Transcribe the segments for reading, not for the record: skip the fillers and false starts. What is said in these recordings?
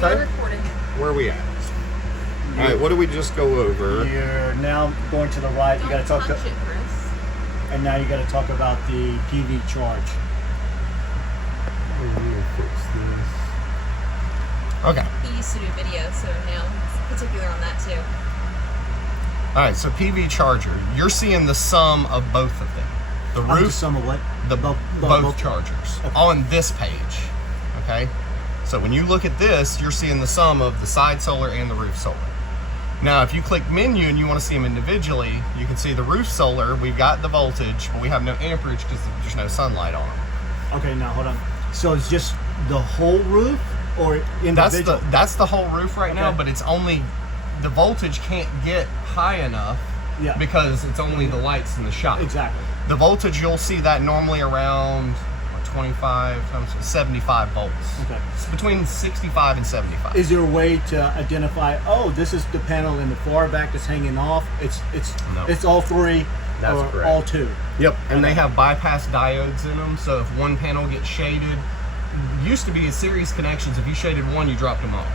We're recording. Where are we at? All right, what do we just go over? You're now going to the right. You got to talk. Touch it, Chris. And now you got to talk about the PV charge. Okay. He used to do video, so now he's particular on that too. All right, so PV charger. You're seeing the sum of both of them. The roof. The sum of what? Both chargers. Okay. On this page. Okay? So when you look at this, you're seeing the sum of the side solar and the roof solar. Now, if you click menu and you want to see them individually, you can see the roof solar. We've got the voltage, but we have no amperage because there's no sunlight on them. Okay, now hold on. So it's just the whole roof, or individual? That's the whole roof right now, Okay. but it's only the voltage can't get high enough because it's only the lights in the shop. Exactly. The voltage, you'll see that normally around 75 volts. Okay. It's between 65 and 75. Is there a way to identify? Oh, this is the panel in the far back that's hanging off. No. It's all three. That's or correct. all two. Yep, and they have bypass diodes in them, so if one panel gets shaded, used to be a series connections, if you shaded one, you dropped them all.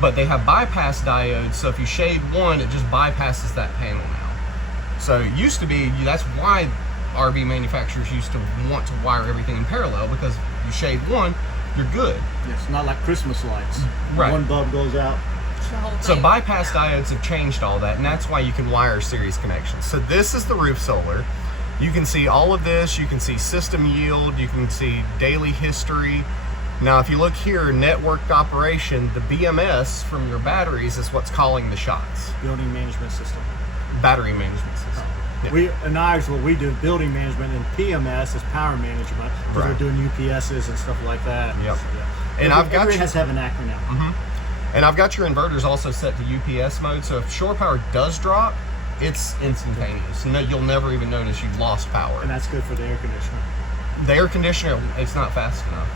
But they have bypass diodes, so if you shade one, it just bypasses that panel now. So it used to be, that's why RV manufacturers used to want to wire everything in parallel, because you shade one, you're good. Yes, not like Christmas lights. Right. One bulb goes out. The whole So thing. bypass diodes have changed all that, and that's why you can wire series connections. So this is the roof solar. You can see all of this. You can see system yield. You can see daily history. Now, if you look here, networked operation, the BMS from your batteries is what's calling the shots. Building management system. Battery management system. Yeah. We in ours, what we do, building management, and PMS is power management, because Right. we're doing UPSs and stuff like that. Yep. So, yeah. And I've got everything you- has to have an acronym. And I've got your inverters also set to UPS mode, so if shore power does drop, it's instantaneous. No, you'll never even notice you've lost power. And that's good for the air conditioner. The air conditioner, it's not fast enough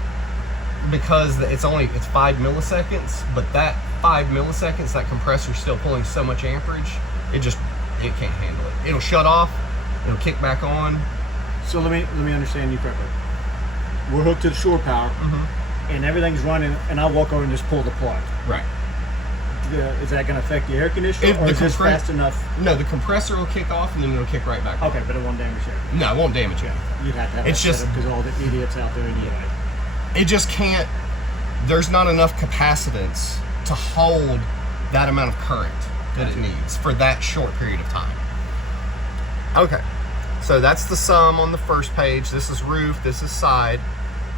because it's 5 milliseconds, but that 5 milliseconds, that compressor's still pulling so much amperage, it can't handle it. It'll shut off, it'll kick back on. So let me understand you correctly. We're hooked to the shore power, and everything's running, and I walk over and just pull the plug. Right. Is that going to affect the air conditioner, or is this fast enough? No, the compressor will kick off and then it'll kick right back on. Okay, but it won't damage it. No, it won't damage it. You'd have to have It's that just- because all the idiots out there anyway. It just can't, there's not enough capacitance to hold that amount of current that it needs for that short period of time. Okay, so that's the sum on the first page. This is roof, this is side.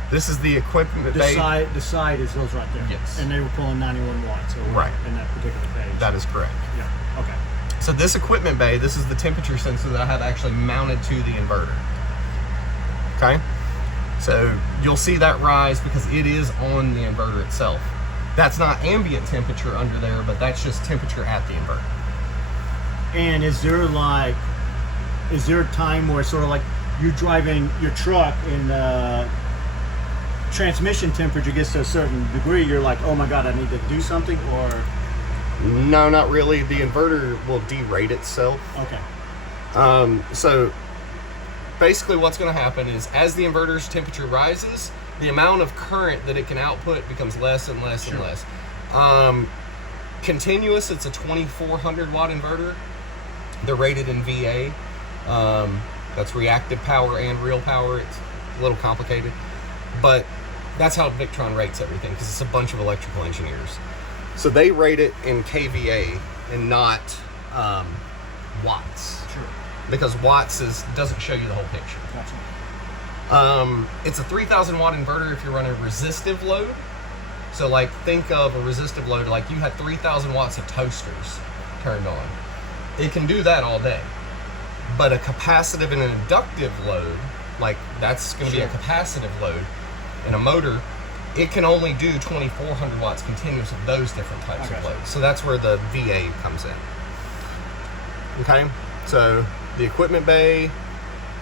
This is the equipment The bay. side is those right there. Yes. And they were pulling 91 watts. So Right. In that particular page. That is correct. Yeah. Okay. So this equipment bay, this is the temperature sensor that I have actually mounted to the inverter. Okay? So you'll see that rise because it is on the inverter itself. That's not ambient temperature under there, but that's just temperature at the inverter. And is there a time where sort of like you're driving your truck and transmission temperature gets to a certain degree, you're like, oh my God, I need to do something, or? No, not really. The inverter will derate itself. Okay. So basically what's going to happen is as the inverter's temperature rises, the amount of current that it can output becomes less and less and less. Continuous, it's a 2400 watt inverter. They're rated in VA. That's reactive power and real power. It's a little complicated, but that's how Victron rates everything, because it's a bunch of electrical engineers. So they rate it in kVA and not watts. Sure. Because watts doesn't show you the whole picture. Gotcha. It's a 3000 watt inverter if you're running resistive load. So like think of a resistive load, like you had 3000 watts of toasters turned on. It can do that all day. But a capacitive and an inductive load, like that's going to be a capacitive load in a motor, it can only do 2400 watts continuous of those different types of loads. So that's where the VA comes in. Okay, so the equipment bay,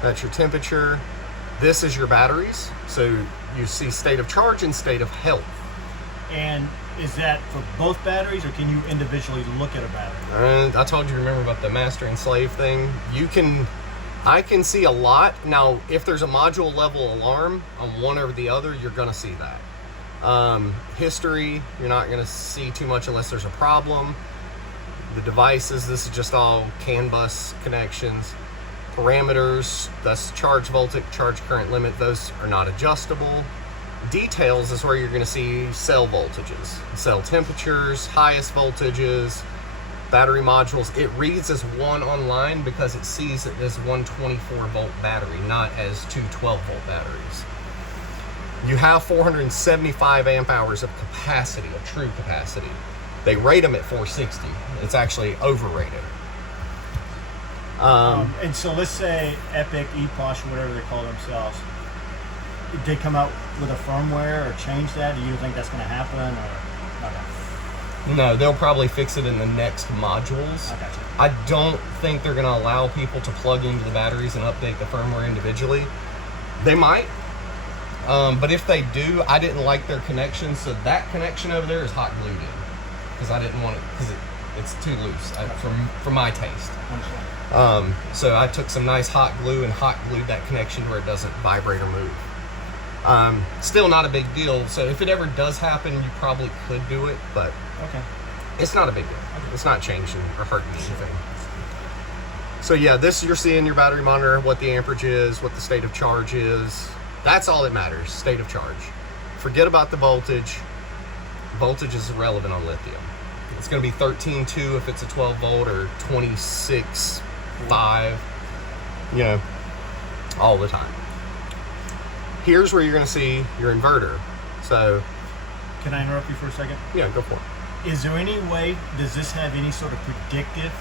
that's your temperature. This is your batteries. So you see state of charge and state of health. And is that for both batteries, or can you individually look at a battery? I told you, remember about the master and slave thing? I can see a lot. Now, if there's a module level alarm on one or the other, you're gonna see that. History, you're not going to see too much unless there's a problem. The devices, this is just all CAN bus connections. Parameters, that's charge voltage, charge current limit, those are not adjustable. Details is where you're going to see cell voltages, cell temperatures, highest voltages, battery modules. It reads as one online because it sees it as one 24-volt battery, not as two 12-volt batteries. You have 475 amp hours of capacity, of true capacity. They rate them at 460. It's actually overrated. And so let's say Epic, Epoch, whatever they call themselves, did they come out with a firmware or change that? Do you think that's going to happen? Or okay. No, they'll probably fix it in the next modules. I got you. I don't think they're going to allow people to plug into the batteries and update the firmware individually. They might, but if they do, I didn't like their connection, so that connection over there is hot glued in because I didn't want it because it's too loose for my taste. So I took some nice hot glue and hot glued that connection where it doesn't vibrate or move. Still not a big deal. So if it ever does happen, you probably could do it, but okay, it's not a big deal. It's not changing or hurting anything. So yeah, this you're seeing your battery monitor, what the amperage is, what the state of charge is. That's all that matters, state of charge. Forget about the voltage. Voltage is irrelevant on lithium. It's going to be 13.2 if it's a 12 volt or 26.5, you know, all the time. Here's where you're going to see your inverter. So, can I interrupt you for a second? Yeah, go for it. Is there any way, does this have any sort of predictive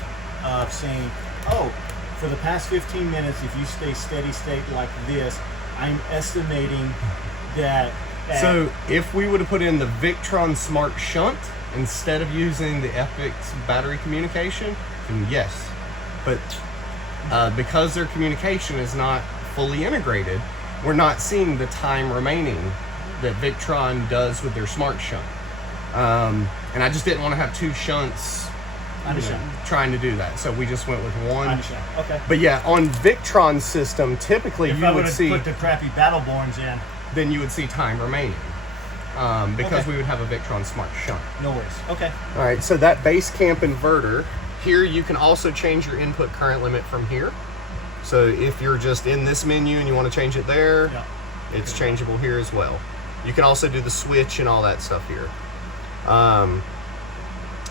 of saying, oh, for the past 15 minutes, if you stay steady state like this, I'm estimating that... So if we would have put in the Victron Smart Shunt instead of using the Epic's battery communication, then yes. But because their communication is not fully integrated, we're not seeing the time remaining that Victron does with their Smart Shunt. And I just didn't want to have two shunts trying to do that. So we just went with one. I understand. Okay. But yeah, on Victron's system, typically if you would see... put the crappy Battleborns in... then you would see time remaining. Because we would have a Victron Smart Shunt. No worries. Okay. All right, so that base camp inverter, here you can also change your input current limit from here. So if you're just in this menu and you want to change it there, it's changeable here as well. You can also do the switch and all that stuff here.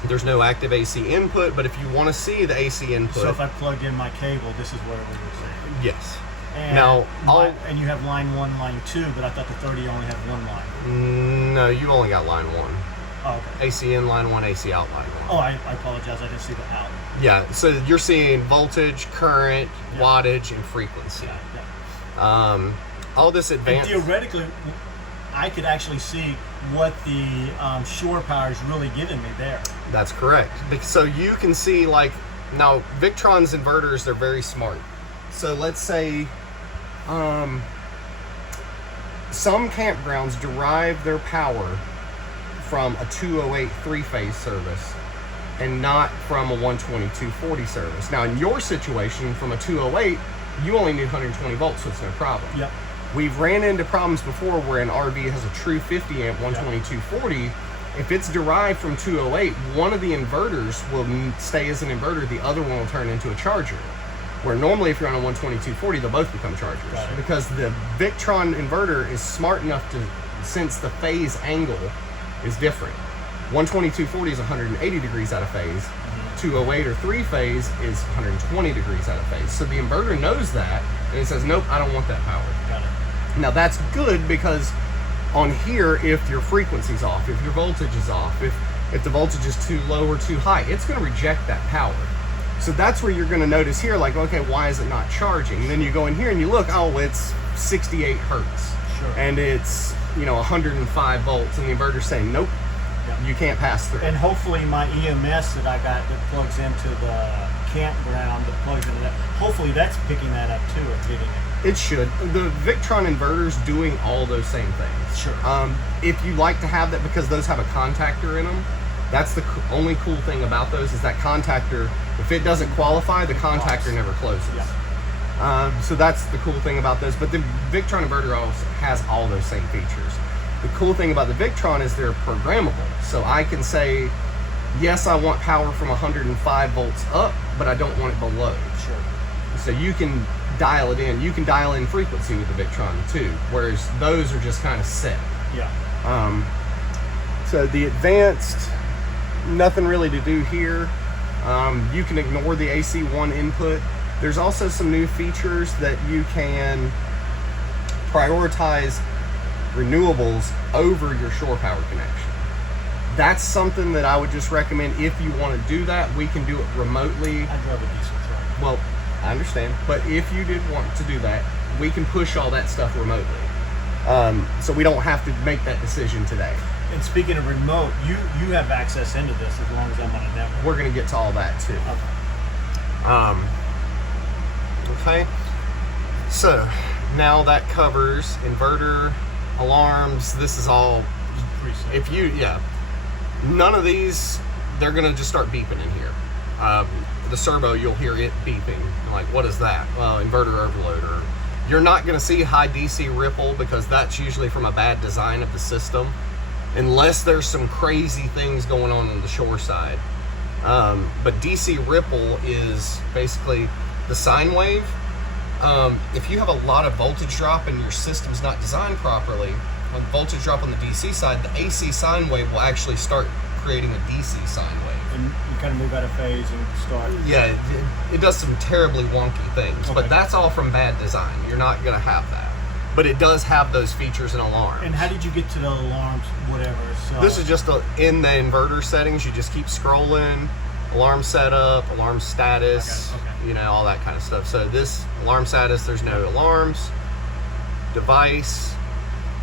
There's no active AC input, but if you want to see the AC input... So if I plugged in my cable, this is where we were saying. Yes. And now, and you have line 1, line 2, but I thought the 30 only had one line. No, you only got line 1. Oh, okay. AC in line 1, AC out line 1. Oh, I apologize. I didn't see the out. Yeah, so you're seeing voltage, current, wattage, and frequency. All this advanced... And theoretically, I could actually see what the shore power is really giving me there. That's correct. So you can see, like, now Victron's inverters, they're very smart. So let's say some campgrounds derive their power from a 208 three-phase service and not from a 122/40 service. Now in your situation, from a 208, you only need 120 volts, so it's no problem. Yep. We've ran into problems before where an RV has a true 50 amp 122/40. If it's derived from 208, one of the inverters will stay as an inverter, the other one will turn into a charger. Where normally if you're on a 122/40, they'll both become chargers. Right. Because the Victron inverter is smart enough to sense the phase angle is different. 122/40 is 180 degrees out of phase. 208 or three-phase is 120 degrees out of phase. So the inverter knows that, and it says, nope, I don't want that power. Got it. Now that's good because on here, if your frequency's off, if your voltage is off, if the voltage is too low or too high, it's going to reject that power. So that's where you're going to notice here, like, okay, why is it not charging? And then you go in here and you look, oh, it's 68 hertz. Sure. And it's, 105 volts, and the inverter's saying, nope, you can't pass through. And hopefully my EMS that I got that plugs into the campground, that plugs into that, hopefully that's picking that up too and getting it. It should. The Victron inverter's doing all those same things. Sure. If you like to have that, because those have a contactor in them, that's the only cool thing about those is that contactor, if it doesn't qualify, the contactor never closes. Yeah. So that's the cool thing about those. But the Victron inverter also has all those same features. The cool thing about the Victron is they're programmable. So I can say, yes, I want power from 105 volts up, but I don't want it below. Sure. So you can dial it in. You can dial in frequency with the Victron too, whereas those are just kind of set. Yeah. So the advanced, nothing really to do here. You can ignore the AC1 input. There's also some new features that you can prioritize renewables over your shore power connection. That's something that I would just recommend. If you want to do that, we can do it remotely. I drove a diesel truck. Well, I understand, but if you did want to do that, we can push all that stuff remotely. So we don't have to make that decision today. And speaking of remote, you have access into this as long as I'm on a network. We're going to get to all that too. Okay. Okay. So now that covers inverter, alarms. This is all. Preset. None of these, they're going to just start beeping in here. The servo, you'll hear it beeping. Like, what is that? Well, inverter overload. Or you're not going to see high DC ripple because that's usually from a bad design of the system, unless there's some crazy things going on the shore side. But DC ripple is basically the sine wave. If you have a lot of voltage drop and your system's not designed properly, when voltage drop on the DC side, the AC sine wave will actually start creating a DC sine wave. And you kind of move out of phase and start. Yeah, it does some terribly wonky things, Okay. but that's all from bad design. You're not going to have that. But it does have those features and alarms. And how did you get to the alarms, whatever? So This is just in the inverter settings. You just keep scrolling, alarm setup, alarm status, Okay. All that kind of stuff. So this alarm status, there's no alarms. Device,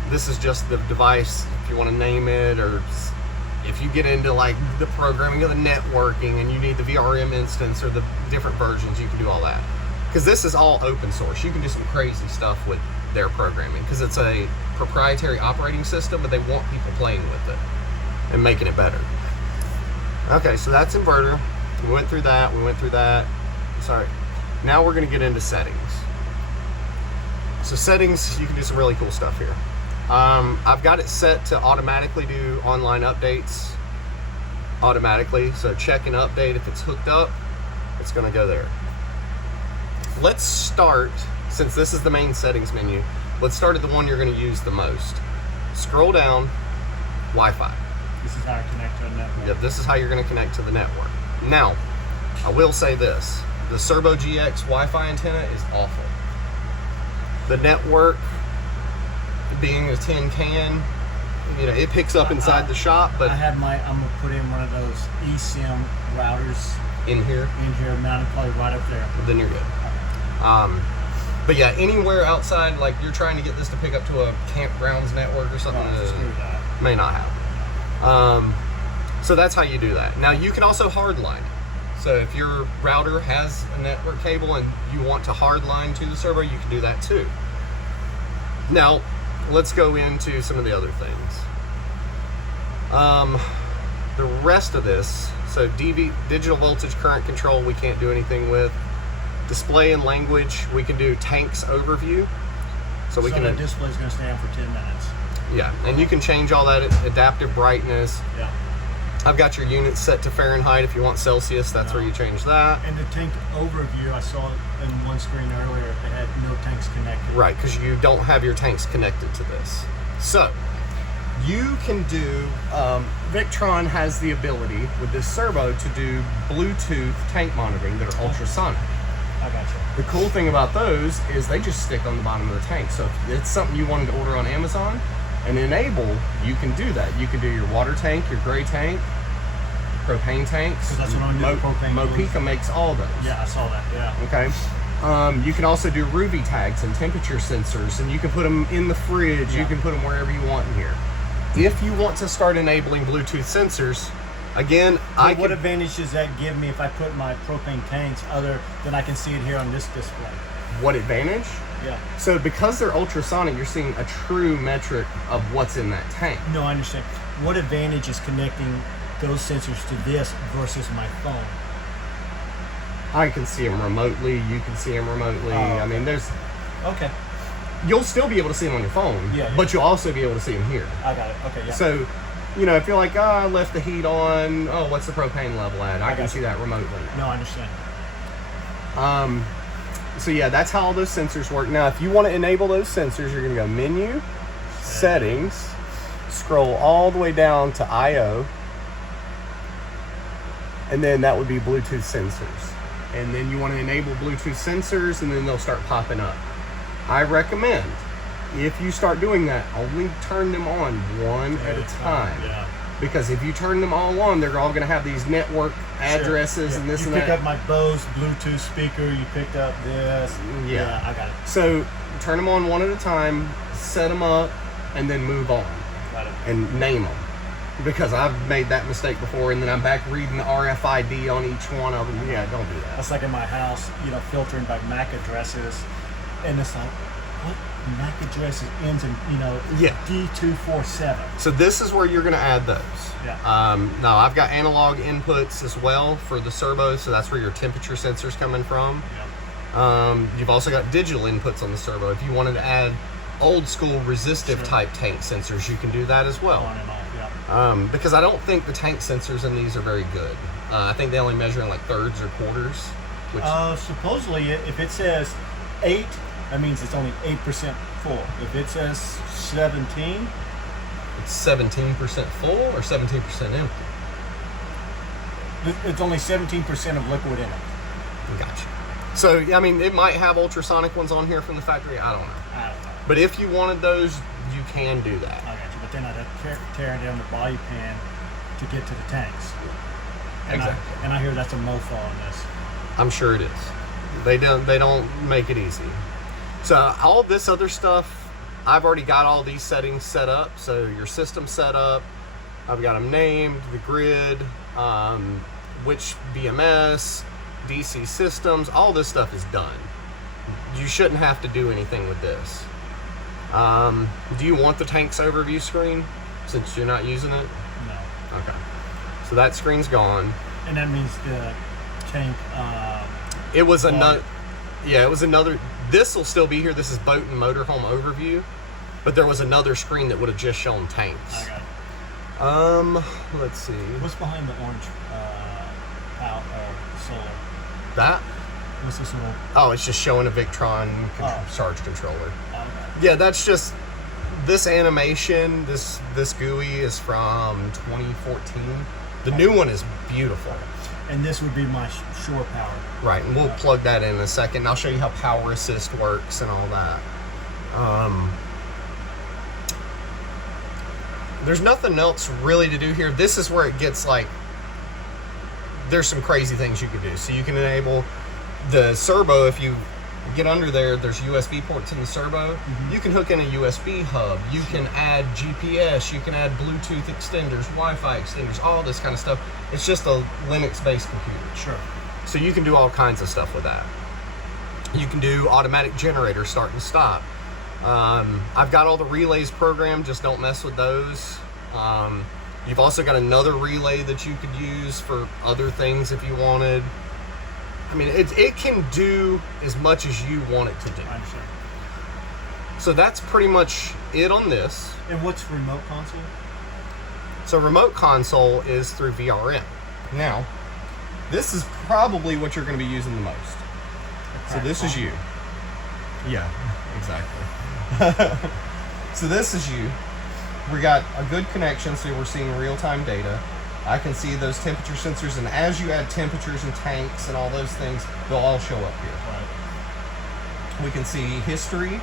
this is just the device, if you want to name it, or if you get into like the programming of the networking and you need the VRM instance or the different versions, you can do all that. Because this is all open source. You can do some crazy stuff with their programming because it's a proprietary operating system, but they want people playing with it and making it better. Okay, so that's inverter. We went through that. Sorry. Now we're going to get into settings. So settings, you can do some really cool stuff here. I've got it set to automatically do online updates automatically. So check and update. If it's hooked up, it's going to go there. Let's start, since this is the main settings menu, let's start at the one you're going to use the most. Scroll down, Wi-Fi. this is how I connect to a network. Yep, this is how you're going to connect to the network. Now, I will say this. The Servo GX Wi-Fi antenna is awful. The network, being a tin can, it picks up inside the shop, but I'm gonna put in one of those eSIM routers in here, mounted probably right up there. then you're good. But yeah, anywhere outside, like you're trying to get this to pick up to a campgrounds network or something, Screw that. may not happen. So that's how you do that. Now you can also hardline. So if your router has a network cable and you want to hardline to the server, you can do that too. Now, let's go into some of the other things. The rest of this, so digital voltage current control, we can't do anything with. Display and language, we can do tanks overview. So we can. The display is going to stand for 10 minutes. Yeah, and you can change all that adaptive brightness. Yeah. I've got your units set to Fahrenheit. If you want Celsius, that's where you change that. And the tank overview, I saw it in one screen earlier, it had no tanks connected. Right, because you don't have your tanks connected to this. So, you can do, Victron has the ability with this servo to do Bluetooth tank monitoring that are ultrasonic. I got you. The cool thing about those is they just stick on the bottom of the tank. So if it's something you wanted to order on Amazon and enable, you can do that. You can do your water tank, your gray tank, propane tanks. So that's what I'm doing, propane. Mopica makes all those. Yeah, I saw that, yeah. Okay. You can also do Ruby tags and temperature sensors, and you can put them in the fridge. You can put them wherever you want in here. If you want to start enabling Bluetooth sensors, again, What advantage does that give me if I put my propane tanks other than I can see it here on this display? What advantage? Yeah. So because they're ultrasonic, you're seeing a true metric of what's in that tank. No, I understand. What advantage is connecting those sensors to this versus my phone? I can see them remotely. You can see them remotely. Oh, okay. I mean, there's... Okay. you'll still be able to see them on your phone, Yeah. but you'll also be able to see them here. I got it. Okay, yeah. So, if you're like, I left the heat on, what's the propane level at? I can see that remotely. No, I understand. So yeah, that's how all those sensors work. Now, if you want to enable those sensors, you're going to go Menu, Settings, scroll all the way down to I/O, and then that would be Bluetooth sensors. And then you want to enable Bluetooth sensors, and then they'll start popping up. I recommend, if you start doing that, only turn them on one at a time. Yeah. Because if you turn them all on, they're all going to have these network addresses and this and that. You pick up my Bose Bluetooth speaker, you picked up this. Yeah. I got it. So turn them on one at a time, set them up, and then move on. Got it. And name them. Because I've made that mistake before, and then I'm back reading the RFID on each one of them. Yeah, don't do that. That's like in my house, filtering by MAC addresses. And it's like, what MAC address ends in, D247? So this is where you're going to add those. Yeah. Now, I've got analog inputs as well for the servo, so that's where your temperature sensor's coming from. Yeah. You've also got digital inputs on the servo. If you wanted to add old school resistive type tank sensors, you can do that as well. On and off, yeah. Because I don't think the tank sensors in these are very good. I think they only measure in like thirds or quarters. Which Supposedly, if it says 8, that means it's only 8% full. If it says 17, it's 17% full or 17% empty. it's only 17% of liquid in it. Gotcha. So, it might have ultrasonic ones on here from the factory. I don't know. But if you wanted those, you can do that. I got you. But then I'd have to tear down the body pan to get to the tanks. And Exactly. I hear that's a mofo on this. I'm sure it is. They don't make it easy. So all this other stuff, I've already got all these settings set up. So your system set up, I've got them named, the grid, which BMS, DC systems, all this stuff is done. You shouldn't have to do anything with this. Do you want the tank's overview screen since you're not using it? No. Okay. So that screen's gone. And that means the tank. It was another. Yeah, it was another. This will still be here. This is boat and motorhome overview, but there was another screen that would have just shown tanks. I got it. Let's see. What's behind the orange solar? That? What's this little? Oh, it's just showing a Victron charge controller. Okay. Yeah, that's just this animation. This GUI is from 2014. The new one is beautiful. And this would be my shore power. Right, and we'll plug that in a second. I'll show you how power assist works and all that. There's nothing else really to do here. This is where it gets like, there's some crazy things you could do. So you can enable the servo. If you get under there, there's USB ports in the servo. Mm-hmm. You can hook in a USB hub. You can add GPS. You can add Bluetooth extenders, Wi-Fi extenders, all this kind of stuff. It's just a Linux-based computer. Sure. So you can do all kinds of stuff with that. You can do automatic generator start and stop. I've got all the relays programmed, just don't mess with those. You've also got another relay that you could use for other things if you wanted. I mean, it can do as much as you want it to do. I'm sure. So that's pretty much it on this. And what's remote console? So remote console is through VRM. Now, this is probably what you're going to be using the most. So this is you. Yeah, exactly. So this is you. We got a good connection, so we're seeing real-time data. I can see those temperature sensors, and as you add temperatures and tanks and all those things, they'll all show up here. Right. We can see history.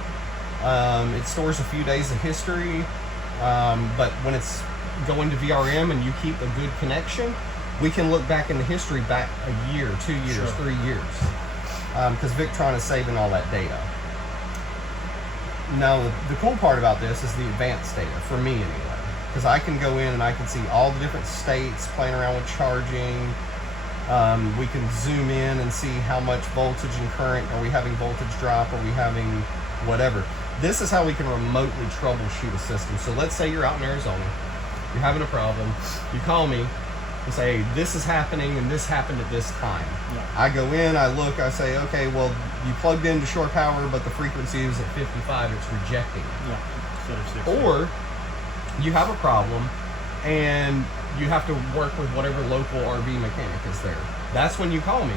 It stores a few days of history, but when it's going to VRM and you keep a good connection, we can look back in the history back a year, 2 years, Sure. 3 years, because Victron is saving all that data. Now, the cool part about this is the advanced data, for me anyway, because I can go in and I can see all the different states, playing around with charging. We can zoom in and see how much voltage and current. Are we having voltage drop? Are we having whatever? This is how we can remotely troubleshoot a system. So let's say you're out in Arizona, you're having a problem, you call me, and say, this is happening and this happened at this time. Yeah. I go in, I look, I say, okay, well, you plugged into shore power, but the frequency is at 55, it's rejecting it. Yeah. Instead of 60. Or you have a problem and you have to work with whatever local RV mechanic is there. That's when you call me,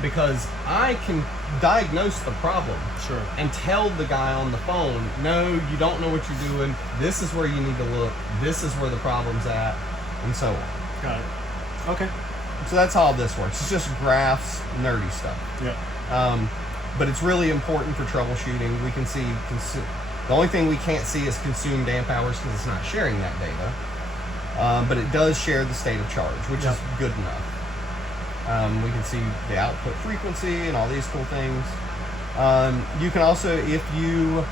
because I can diagnose the problem Sure. and tell the guy on the phone, no, you don't know what you're doing. This is where you need to look. This is where the problem's at, and so on. Got it. Okay. So that's how this works. It's just graphs, nerdy stuff. Yeah. But it's really important for troubleshooting. We can see, the only thing we can't see is consumed amp hours because it's not sharing that data. But it does share the state of charge, which is good enough. We can see the output frequency and all these cool things. You can also, if you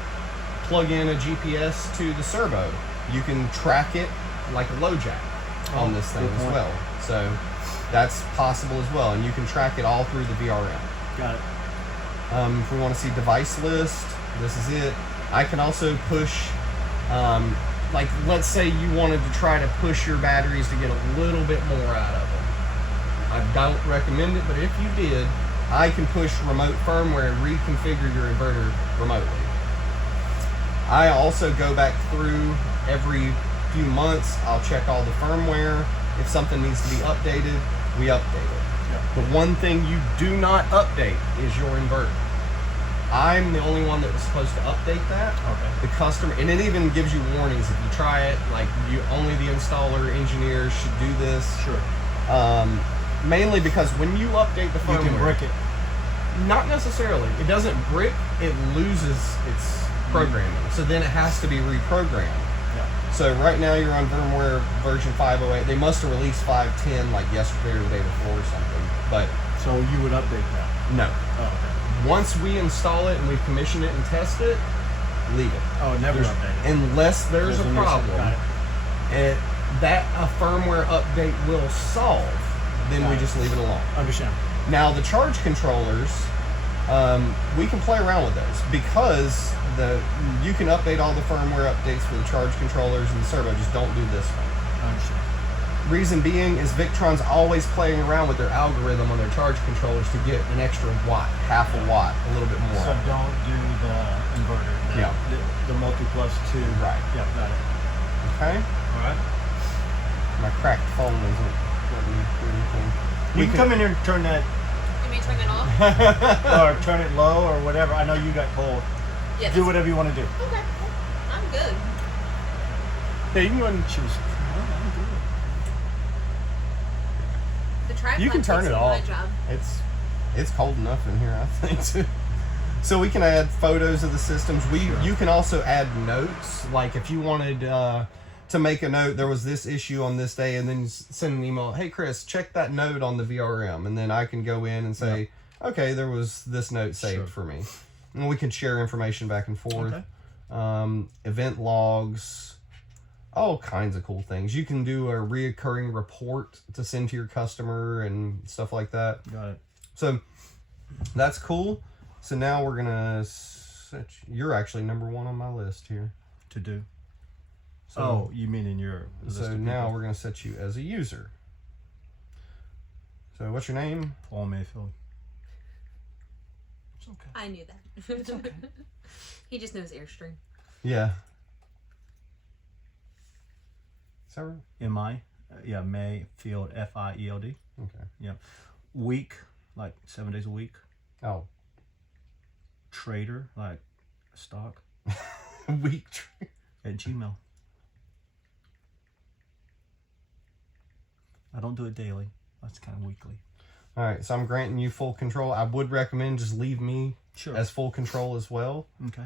plug in a GPS to the servo, you can track it like a low jack on this thing as well. So that's possible as well. And you can track it all through the VRM. Got it. If we want to see device list, this is it. I can also push, like let's say you wanted to try to push your batteries to get a little bit more out of them. I don't recommend it, but if you did, I can push remote firmware and reconfigure your inverter remotely. I also go back through every few months. I'll check all the firmware. If something needs to be updated, we update it. Yeah. The one thing you do not update is your inverter. I'm the only one that was supposed to update that. Okay. The customer, and it even gives you warnings if you try it, like only the installer engineers should do this. Sure. Mainly because when you update the firmware, You can brick it. not necessarily. It doesn't brick, it loses its programming. So then it has to be reprogrammed. Yeah. So right now you're on firmware version 508. They must have released 510 like yesterday or the day before or something. But So you would update that. no. Oh, okay. Once we install it and we commission it and test it, leave it. Oh, never update it. Unless there's a an issue. problem Got it. that a firmware update will solve, then Got we it. just leave it alone. Understand. Now the charge controllers, we can play around with those because you can update all the firmware updates for the charge controllers and the servo. Just don't do this one. I understand. Reason being is Victron's always playing around with their algorithm on their charge controllers to get an extra watt, half a watt, a little bit more. So don't do the inverter. Yeah. The multi plus 2. Right. Yeah, got it. Okay. All right. My cracked phone isn't letting me do anything. You can come in here and turn that, You may turn it off. or turn it low, or whatever. I know you got cold. Yeah. Do whatever you want to do. Okay. I'm good. Yeah, you can go ahead and Choose. The tripod You can turn takes it away off. my job. It's cold enough in here, I think. So we can add photos of the systems. You can also add notes. Like if you wanted to make a note, there was this issue on this day, and then send an email. Hey Chris, check that note on the VRM, and then I can go in and say, okay, there was this note saved for me, and we can share information back and forth. Okay. Event logs. All kinds of cool things. You can do a reoccurring report to send to your customer and stuff like that. Got it. So that's cool. So now we're gonna set you're actually number 1 on my list here. To do. So, Oh, you mean in your list so of now people? we're gonna set you as a user. So what's your name? Paul Mayfield. It's okay. I knew that. It's okay. He just knows Airstream. Yeah. Is that right? M-I? Yeah, Mayfield, F-I-E-L-D. Okay. Yeah. Week, like 7 days a week. Oh. Trader, like stock, Weak tree. at Gmail. I don't do it daily. That's kind of weekly. All right, so I'm granting you full control. I would recommend just leave me Sure. as full control as well. Okay.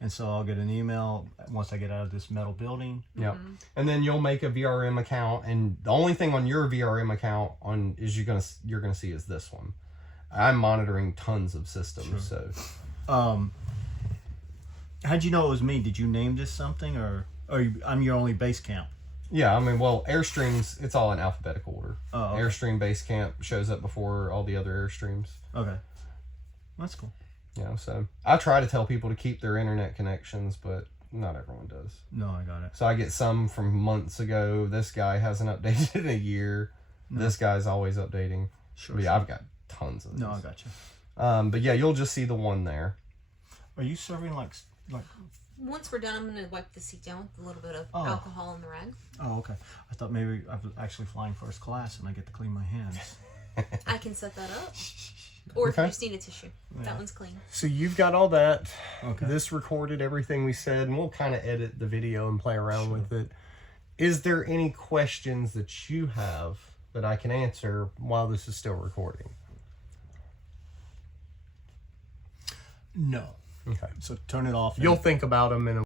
And so I'll get an email once I get out of this metal building. Yeah. And then you'll make a VRM account, and the only thing on your VRM account is you're gonna see is this one. I'm monitoring tons of systems, so How'd you know it was me? Did you name this something, or I'm your only base camp? yeah. I mean, well, Airstreams, it's all in alphabetical order. Oh, okay. Airstream base camp shows up before all the other Airstreams. Okay. That's cool. You know, so I try to tell people to keep their internet connections, but not everyone does. No, I got it. So I get some from months ago. This guy hasn't updated in a year. This guy's always updating. Sure. But yeah, I've got tons of these. No, I got you. But yeah, you'll just see the one there. Are you serving like? Once we're done, I'm going to wipe the seat down with a little bit of Oh. alcohol in the rag. Oh, okay. I thought maybe I was actually flying first class and I get to clean my hands. I can set that up. Or if Okay. you just need a tissue. That one's clean. So you've got all that. Okay. This recorded everything we said, and we'll kind of edit the video and play around with it. Is there any questions that you have that I can answer while this is still recording? No. Okay. So turn it off. You'll think about them in a